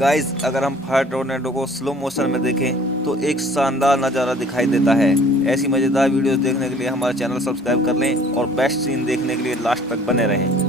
Guys अगर हम fire tornado को स्लो मोशन में देखें तो एक शानदार नज़ारा दिखाई देता है। ऐसी मज़ेदार वीडियोस देखने के लिए हमारा चैनल सब्सक्राइब कर लें और बेस्ट सीन देखने के लिए लास्ट तक बने रहें।